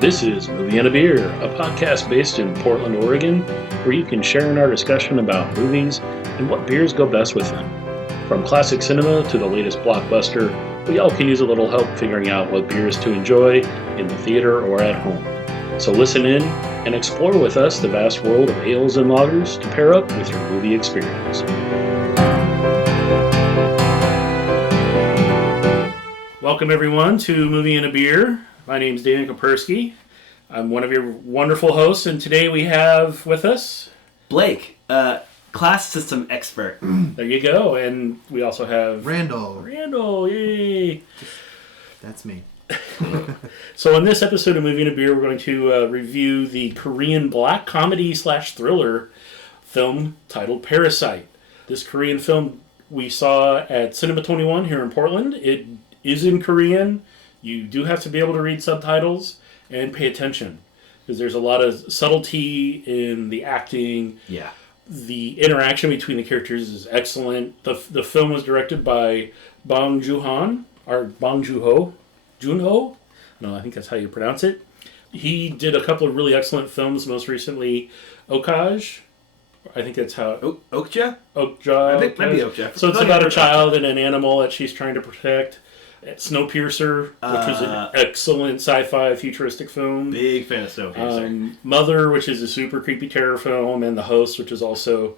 This is Movie and a Beer, a podcast based in Portland, Oregon, where you can share in our discussion about movies and what beers go best with them. From classic cinema to the latest blockbuster, we all can use a little help figuring out what beers to enjoy in the theater or at home. So listen in and explore with us the vast world of ales and lagers to pair up with your movie experience. Welcome everyone to Movie and a Beer. My name's Dan Kapersky. I'm one of your wonderful hosts, and today we have with us Blake, class system expert. There you go, and we also have Randall, yay! That's me. So in this episode of Movie and a Beer, we're going to review the Korean black comedy / thriller film titled Parasite. This Korean film we saw at Cinema 21 here in Portland. It is in Korean. You do have to be able to read subtitles and pay attention because there's a lot of subtlety in the acting. Yeah. The interaction between the characters is excellent. The film was directed by Bong Joon-ho, or Bong Joon-ho. Joon-ho? No, I think that's how you pronounce it. He did a couple of really excellent films, most recently Okaj. I think that's how... Okja? Okja. Might be Okja. So it's about a child and an animal that she's trying to protect. Snowpiercer, which was an excellent sci-fi futuristic film. Big fan of Snowpiercer. Mother, which is a super creepy terror film, and The Host, which is also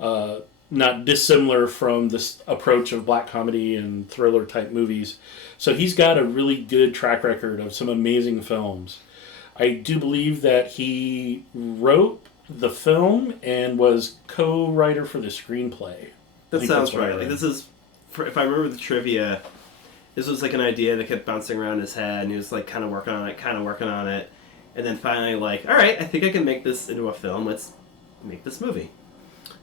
not dissimilar from this approach of black comedy and thriller type movies. So he's got a really good track record of some amazing films. I do believe that he wrote the film and was co-writer for the screenplay. That sounds right. Like this is, if I remember the trivia, this was like an idea that kept bouncing around his head, and he was like kind of working on it, and then finally like, all right, I think I can make this into a film. Let's make this movie.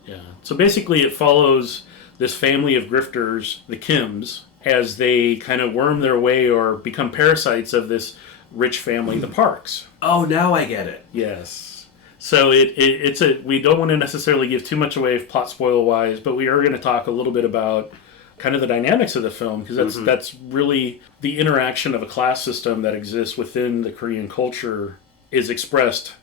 Yeah. So basically, it follows this family of grifters, the Kims, as they kind of worm their way or become parasites of this rich family, the Parks. Oh, now I get it. Yes. So it's we don't want to necessarily give too much away plot spoil wise, but we are going to talk a little bit about kind of the dynamics of the film, because that's really the interaction of a class system that exists within the Korean culture is expressed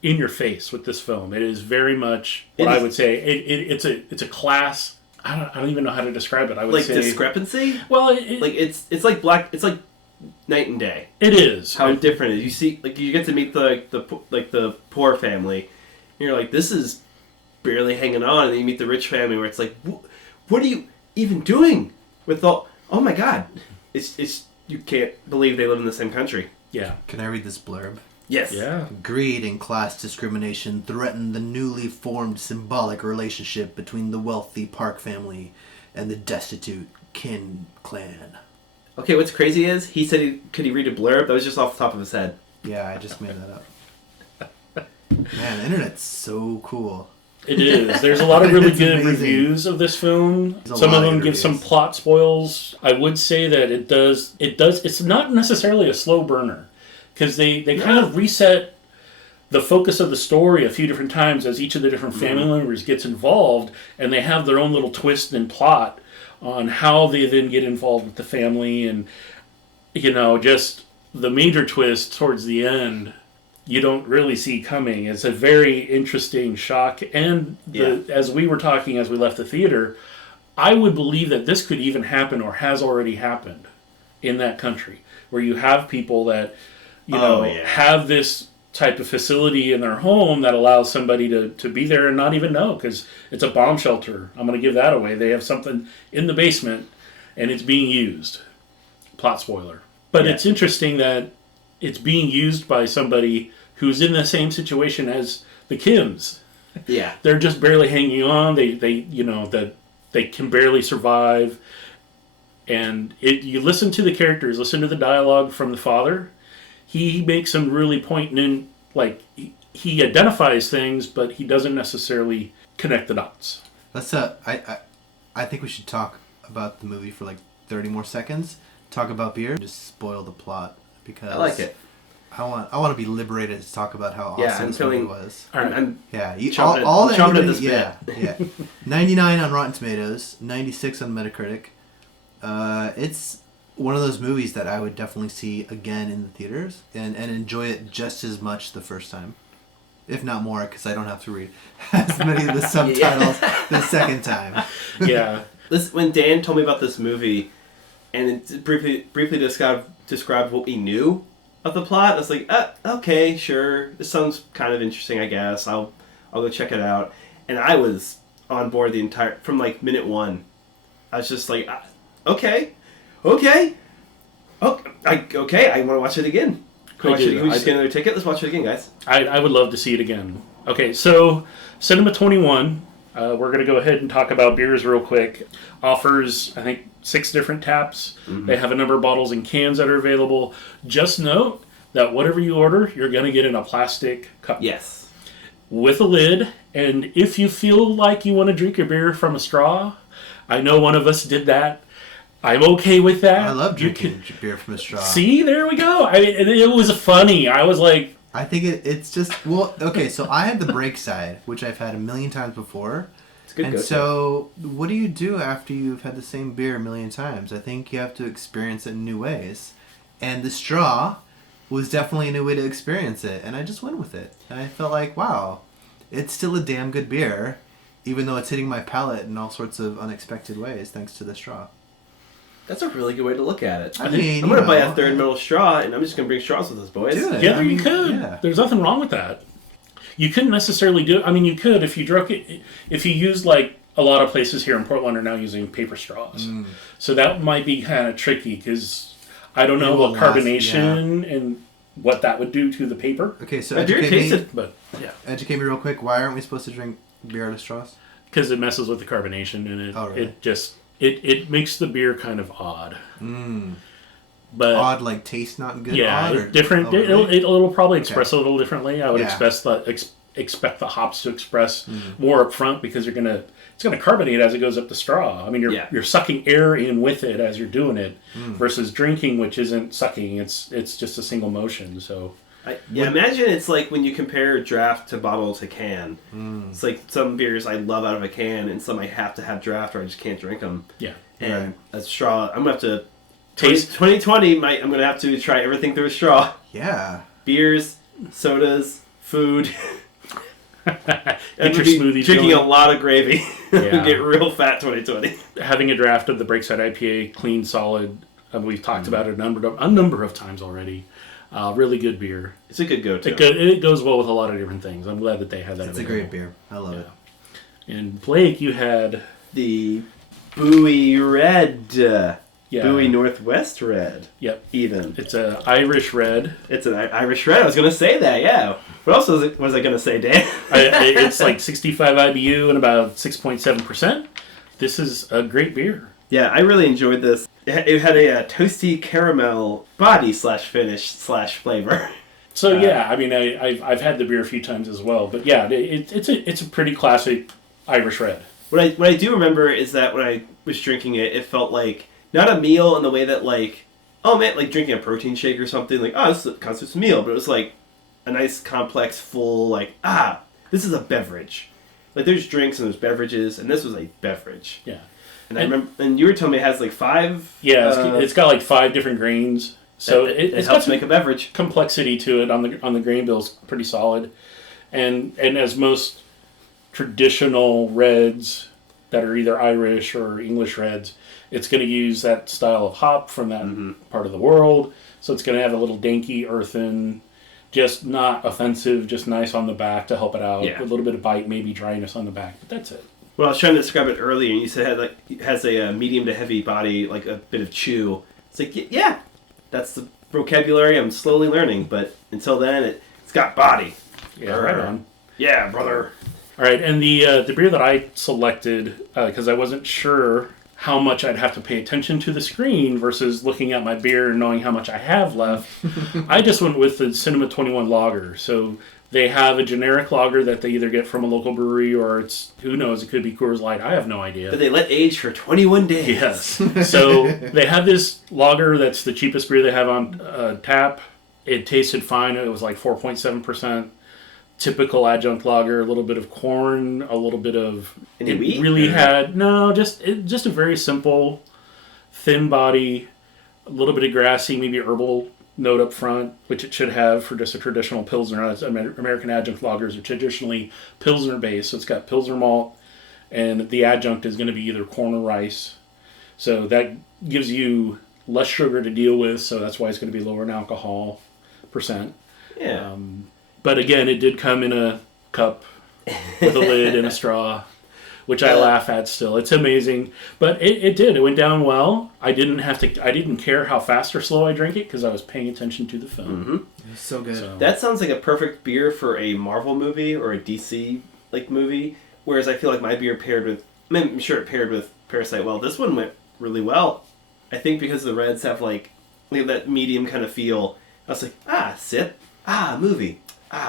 in your face with this film. It is very much what I would say. It's a class. I don't even know how to describe it. I would say discrepancy. Well, it's like black. It's like night and day. It is how different it is. You see, like you get to meet the poor family, and you're like, this is barely hanging on, and then you meet the rich family where it's like, what are you even doing with all? Oh my God, it's you can't believe they live in the same country. Yeah. Can I read this blurb? Yes. Yeah. Greed and class discrimination threaten the newly formed symbolic relationship between the wealthy Park family and the destitute Kin clan. Okay, what's crazy is he said could he read a blurb? That was just off the top of his head. Yeah, I just made that up. Man, the internet's so cool. It is. There's a lot of really good reviews of this film. Some of them give some plot spoils. I would say that it does. It's not necessarily a slow burner, because they kind of reset the focus of the story a few different times as each of the different family members gets involved, and they have their own little twist and plot on how they then get involved with the family, and just the major twist towards the end you don't really see coming. It's a very interesting shock. And as we were talking as we left the theater, I would believe that this could even happen or has already happened in that country, where you have people that have this type of facility in their home that allows somebody to be there and not even know, because it's a bomb shelter. I'm going to give that away. They have something in the basement and it's being used. Plot spoiler. But it's interesting that it's being used by somebody who's in the same situation as the Kims. Yeah. They're just barely hanging on. They can barely survive. And you listen to the characters, listen to the dialogue from the father. He makes some really poignant, like, he identifies things, but he doesn't necessarily connect the dots. Let's I think we should talk about the movie for like 30 more seconds. Talk about beer. Just spoil the plot, because I like it. I want to be liberated to talk about how awesome this movie was. All right. I'm all that chomping at this bit. Yeah. 99 on Rotten Tomatoes, 96 on Metacritic. It's one of those movies that I would definitely see again in the theaters and enjoy it just as much the first time. If not more, because I don't have to read as many of the subtitles the second time. Yeah. When Dan told me about this movie, and it briefly described what we knew of the plot, I was like, okay, sure, this sounds kind of interesting. I guess I'll go check it out. And I was on board from like minute one. I was just like, okay, I want to watch it again. Can we just get another ticket? Let's watch it again, guys. I would love to see it again. Okay, so Cinema 21, we're going to go ahead and talk about beers real quick. Offers, I think, 6 different taps. Mm-hmm. They have a number of bottles and cans that are available. Just note that whatever you order, you're going to get in a plastic cup. Yes. With a lid, and if you feel like you want to drink your beer from a straw, I know one of us did that. I'm okay with that. I love drinking beer from a straw. See, there we go. I mean, it was funny. I was like... I think it's just... Well, okay, so I had the break side, which I've had a million times before. It's good. And so, what do you do after you've had the same beer a million times? I think you have to experience it in new ways. And the straw was definitely a new way to experience it. And I just went with it. And I felt like, wow, it's still a damn good beer, even though it's hitting my palate in all sorts of unexpected ways, thanks to the straw. That's a really good way to look at it. I mean, I'm going to buy a third metal straw, and I'm just going to bring straws with us, boys. Yeah, you could. Yeah. There's nothing wrong with that. You couldn't necessarily do it. I mean, you could if you drunk it. If you used, like, a lot of places here in Portland are now using paper straws. Mm. So that might be kind of tricky, because I don't know what carbonation and what that would do to the paper. Okay, so educate me real quick. Why aren't we supposed to drink beer out of straws? Because it messes with the carbonation, and really? It just... It makes the beer kind of odd. Mm. But odd, like taste not good? Yeah, odd, or, different. really? It'll probably express a little differently. I would expect the hops to express more up front, because it's gonna carbonate as it goes up the straw. I mean, you're sucking air in with it as you're doing it, versus drinking, which isn't sucking. It's just a single motion. So. Imagine it's like when you compare draft to bottle to can. It's like some beers I love out of a can, and some I have to have draft or I just can't drink them. Yeah. And a straw, I'm going to have to... Taste 2020, I'm going to have to try everything through a straw. Yeah. Beers, sodas, food. Get your smoothie drinking a lot of gravy. Get real fat 2020. Having a draft of the Breakside IPA, clean, solid. We've talked about it a number of times already. Really good beer. It's a good go-to. It goes well with a lot of different things. I'm glad that they have that. It's a great beer. I love it. And Blake, you had the Bowie Red. Bowie Northwest Red. Yep. Even. It's an Irish Red. It's an Irish Red. I was going to say that, yeah. What else was I going to say, Dan? It's like 65 IBU and about 6.7%. This is a great beer. Yeah, I really enjoyed this. It had a toasty caramel body /finish /flavor. So I mean, I've had the beer a few times as well, but yeah, it's a pretty classic Irish Red. What I do remember is that when I was drinking it, it felt like not a meal in the way that like, oh man, like drinking a protein shake or something, like, oh, this constitutes a meal, but it was like a nice complex full, like, this is a beverage. Like there's drinks and there's beverages, and this was a beverage. Yeah. And I remember, and you were telling me it has like 5. Yeah, it's got like 5 different grains, so it helps make a beverage. Complexity to it on the grain bill's pretty solid, and as most traditional reds that are either Irish or English reds, it's going to use that style of hop from that part of the world. So it's going to have a little danky, earthen, just not offensive, just nice on the back to help it out. Yeah. A little bit of bite, maybe dryness on the back, but that's it. Well, I was trying to describe it earlier, and you said it has a medium to heavy body, like a bit of chew. It's like, yeah, that's the vocabulary I'm slowly learning, but until then, it's got body. Yeah, right on. Yeah, brother. All right, and the beer that I selected, because I wasn't sure how much I'd have to pay attention to the screen versus looking at my beer and knowing how much I have left, I just went with the Cinema 21 lager. So they have a generic lager that they either get from a local brewery or it's, who knows, it could be Coors Light. I have no idea. But they let age for 21 days. Yes. So they have this lager that's the cheapest beer they have on tap. It tasted fine. It was like 4.7%. Typical adjunct lager, a little bit of corn, a little bit of... Any wheat? Really had... No, just a very simple, thin body, a little bit of grassy, maybe herbal note up front, which it should have for just a traditional Pilsner. As American adjunct lagers are traditionally Pilsner based, so it's got Pilsner malt, and the adjunct is going to be either corn or rice. So that gives you less sugar to deal with, so that's why it's going to be lower in alcohol percent. Yeah. But again, it did come in a cup with a lid and a straw, which I laugh at still. It's amazing. But it did. It went down well. I didn't care how fast or slow I drank it because I was paying attention to the film. Mm-hmm. It was so good. So. That sounds like a perfect beer for a Marvel movie or a DC like movie. Whereas I feel like my beer paired with, I'm sure it paired with Parasite well. This one went really well. I think because the Reds have that medium kind of feel. I was like, sip, movie,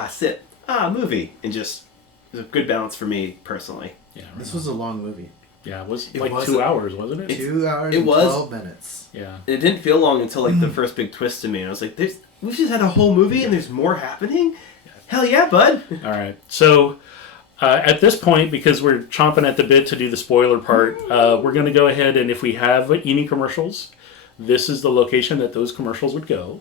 sip, movie. And just, it was a good balance for me personally. Yeah, right. This was a long movie. Yeah, it was 2 hours, wasn't it? 2 hours and 12 minutes. Yeah. It didn't feel long until the first big twist to me. And I was like, we just had a whole movie and there's more happening? Hell yeah, bud. All right. So at this point, because we're chomping at the bit to do the spoiler part, we're going to go ahead and if we have any commercials, this is the location that those commercials would go.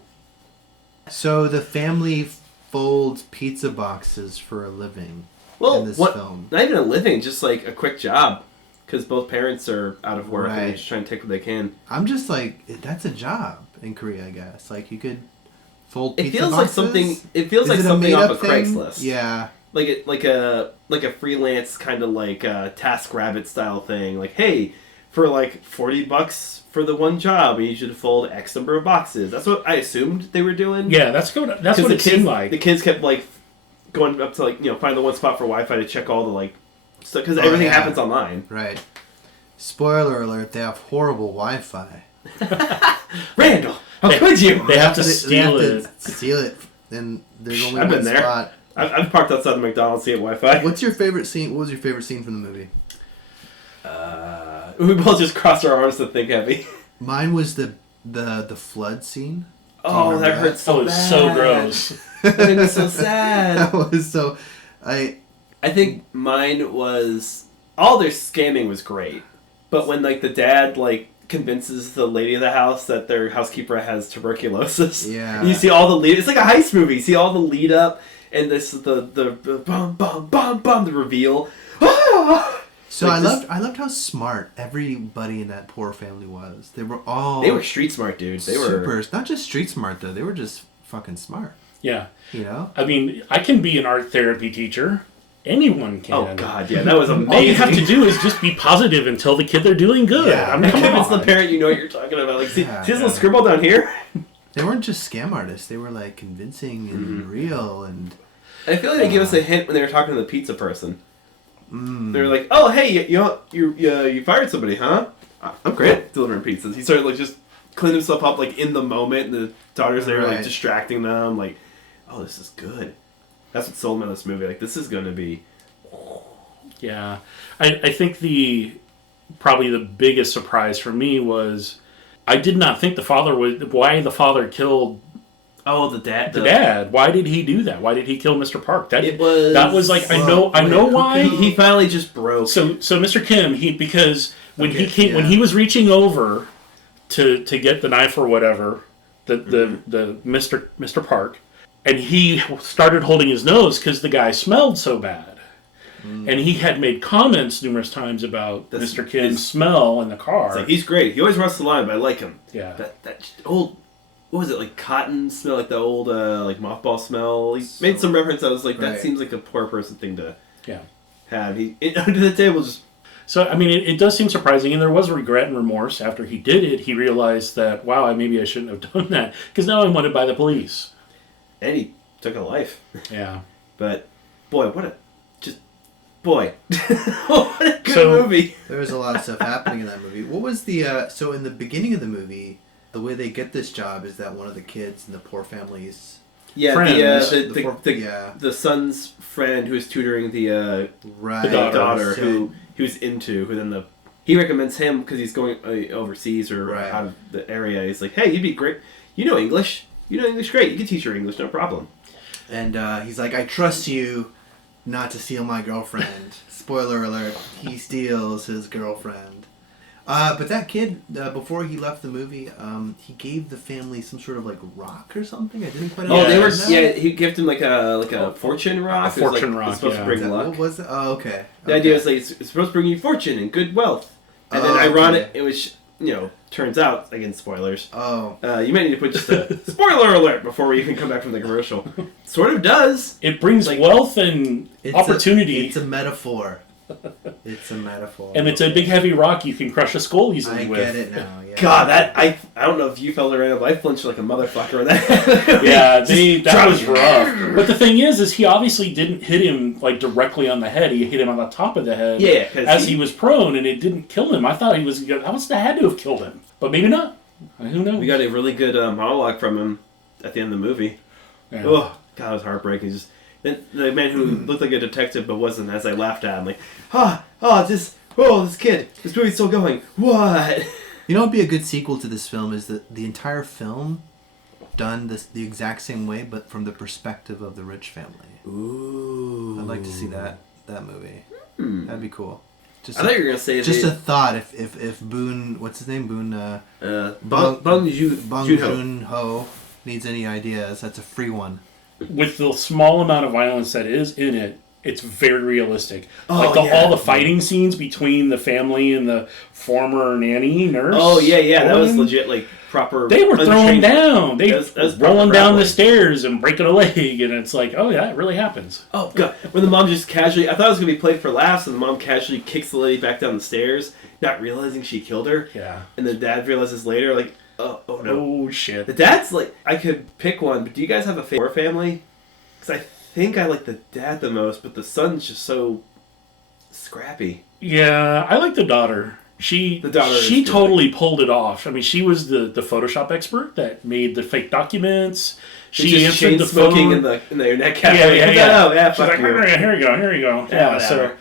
So the family folds pizza boxes for a living in this film. Not even a living, just like a quick job. Because both parents are out of work and they're just trying to take what they can. I'm just like, that's a job in Korea, I guess. Like, you could fold pizza boxes. It feels like something off of Craigslist. Yeah. Like a freelance kind of like TaskRabbit style thing. Like, hey, for like $40 for the one job, we need you to fold X number of boxes. That's what I assumed they were doing. Yeah, that's what it seemed like. The kids kept like going up to find the one spot for Wi-Fi to check all the because everything happens online. Right. Spoiler alert: they have horrible Wi-Fi. Randall, how could you? They have to steal it. Steal it, and there's only I've one been there. spot. I've parked outside the McDonald's to get Wi-Fi. What's your favorite scene? What was your favorite scene from the movie? We both just crossed our arms to think heavy. Mine was the flood scene. Oh, that hurt so bad. It's so gross. It was so sad. That was so. I think mine was all their scamming was great, but when the dad convinces the lady of the house that their housekeeper has tuberculosis. Yeah. And you see all the lead. It's like a heist movie. You see all the lead up, and this the bum bum bum bum the reveal. So I loved how smart everybody in that poor family was. They were street smart, dude. They were were not just street smart though. They were just fucking smart. Yeah. You know? I mean, I can be an art therapy teacher. Anyone can. Oh god, yeah, that was amazing. All you have to do is just be positive and tell the kid they're doing good. Yeah. I mean, come If it's on. the parent, you know what you're talking about. See this little scribble down here? They weren't just scam artists. They were convincing and real and. I feel like they gave us a hint when they were talking to the pizza person. They were like, "Oh, hey, you fired somebody, huh? I'm great at delivering pizzas." He started just cleaning himself up in the moment, and the daughter's there distracting them. Oh, this is good. That's what sold me on this movie. This is going to be. Yeah, I think probably the biggest surprise for me was I did not think why the father killed. Oh, the dad. The dad. Why did he do that? Why did he kill Mr. Park? I know why. He finally just broke. So Mr. Kim, when he was reaching over to get the knife or whatever, the Mr. Park, and he started holding his nose because the guy smelled so bad. And he had made comments numerous times about Mr. Kim's smell in the car. He's great. He always runs the line, but I like him. Yeah. That old, what was it, cotton smell, the old mothball smell. He made some reference. I was that seems like a poor person thing to have. He under the table just. So I mean, it does seem surprising, and there was regret and remorse after he did it. He realized that maybe I shouldn't have done that because now I'm wanted by the police. And he took a life. Yeah. But boy, what a good movie. There was a lot of stuff happening in that movie. What was the so in the beginning of the movie, the way they get this job is that one of the kids in the poor family's the son's friend who is tutoring the daughter he recommends him because he's going overseas or out of the area. He's like, hey, you'd be great. You know English great. You can teach her English, no problem. And he's like, I trust you not to steal my girlfriend. Spoiler alert, he steals his girlfriend. But that kid, before he left the movie, he gave the family some sort of like rock or something. I didn't quite. Oh, they were. understand that. Yeah, he gifted him like a fortune rock. A fortune it was rock, It's supposed yeah. to bring Is that- luck. What was it? Oh, okay. The idea is like it's supposed to bring you fortune and good wealth. And then ironic, it was turns out again spoilers. Oh. You might need to put just a spoiler alert before we even come back from the commercial. Sort of does. It brings Like- wealth and opportunity. It's a metaphor. It's a metaphor. And it's a big heavy rock you can crush a skull easily I with. get it now. Yeah. God, I don't know if you felt it right, but I flinched like a motherfucker with that. Yeah, that was rough. But the thing is he obviously didn't hit him like directly on the head. He hit him on the top of the head. Yeah, as he was prone, and it didn't kill him. I thought that had to have killed him, but maybe not. Who knows? We got a really good monologue from him at the end of the movie. Yeah. Oh, God, it was heartbreaking. Just the man who looked like a detective but wasn't, as I laughed at him, like, this kid, this movie's still going. What? You know what would be a good sequel to this film is that the entire film done the exact same way, but from the perspective of the rich family. Ooh. I'd like to see that movie. That'd be cool. Just I thought you were gonna say a thought. If Boone, what's his name? Boone. Bong Joon-ho needs any ideas, that's a free one. With the small amount of violence that is in it, it's very realistic. Oh, all the fighting scenes between the family and the former nanny nurse. Oh yeah, that was woman, legit, like proper. They were throwing untrained- down. They that was rolling proper down the grappling. stairs and breaking a leg, and it's like, oh yeah, it really happens. Oh God! When the mom just casually, I thought it was gonna be played for laughs, and the mom casually kicks the lady back down the stairs, not realizing she killed her. Yeah. And the dad realizes later, like, oh no. Oh shit. The dad's like, I could pick one, but do you guys have a favorite family? Because I think I like the dad the most, but the son's just so scrappy. Yeah, I like the daughter. She totally pulled it off. I mean, she was the Photoshop expert that made the fake documents. She answered the smoking phone in the internet cafe. Yeah. She's fuck like, you. here you go. Yeah. So, whatever.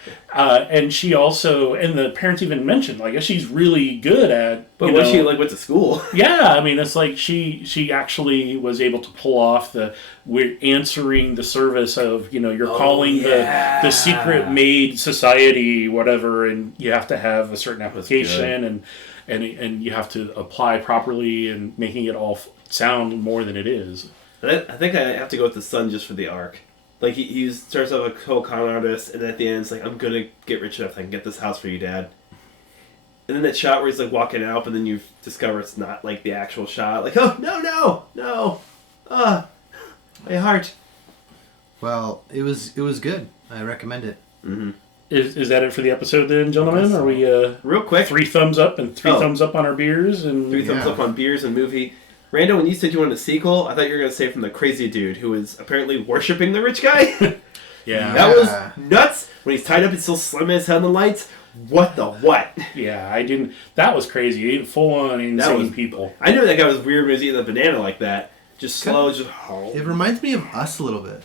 and she also, and the parents even mentioned, like, she's really good at. But when she went to school, yeah, I mean, it's like she actually was able to pull off we're answering the service of you're calling the secret maid society, whatever, and you have to have a certain application and you have to apply properly and making it all sound more than it is. I think I have to go with the son just for the arc. Like he starts off a whole con artist, and at the end it's like, I'm gonna get rich enough I can get this house for you, Dad. And then that shot where he's like walking out, but then you discover it's not like the actual shot. Like, oh no, my heart. Well, it was good. I recommend it. Mm-hmm. Is that it for the episode then, gentlemen? Are we real quick 3 thumbs up and 3 thumbs up on our beers and 3 thumbs up on beers and movie? Rando, when you said you wanted a sequel, I thought you were going to say from the crazy dude who is apparently worshipping the rich guy. Yeah. That was nuts. When he's tied up, he's still slim as hell in the lights. What the what? Yeah, I didn't. That was crazy. Full on insane people. I knew that guy was weird when he was eating the banana like that. Just slow, just. It reminds me of Us a little bit.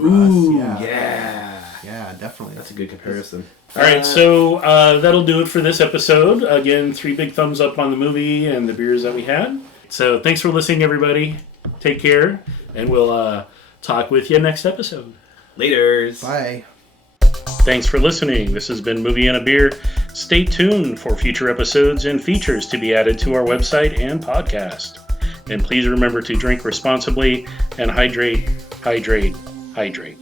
Ooh, Us? yeah. Yeah, definitely. That's a good comparison. All right, so that'll do it for this episode. Again, 3 big thumbs up on the movie and the beers that we had. So thanks for listening, everybody. Take care, and we'll talk with you next episode. Laters. Bye. Thanks for listening. This has been Movie and a Beer. Stay tuned for future episodes and features to be added to our website and podcast. And please remember to drink responsibly and hydrate, hydrate, hydrate.